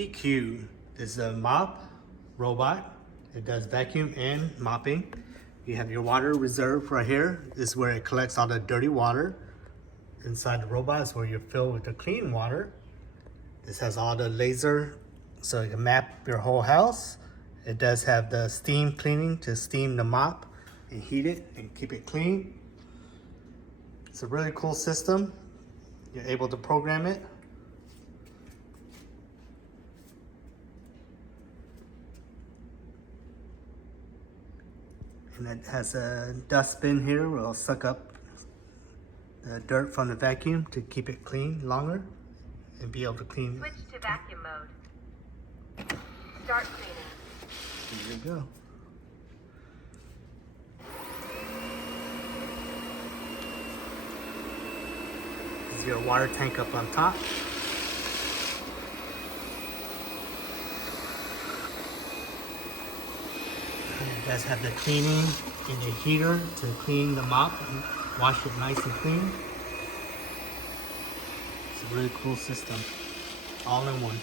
EQ is a mop robot. It does vacuum and mopping. You have your water reserve right here. This is where it collects all the dirty water. Inside the robot is where you fill with the clean water. This has all the laser so you can map your whole house. It does have the steam cleaning to steam the mop and heat it and keep it clean. It's a really cool system. You're able to program it. And it has a dustbin here where it'll suck up the dirt from the vacuum to keep it clean longer and be able to clean. Switch to vacuum mode. Start cleaning. There you go. This is your water tank up on top. You guys have the cleaning and the heater to clean the mop and wash it nice and clean. It's a really cool system, all in one.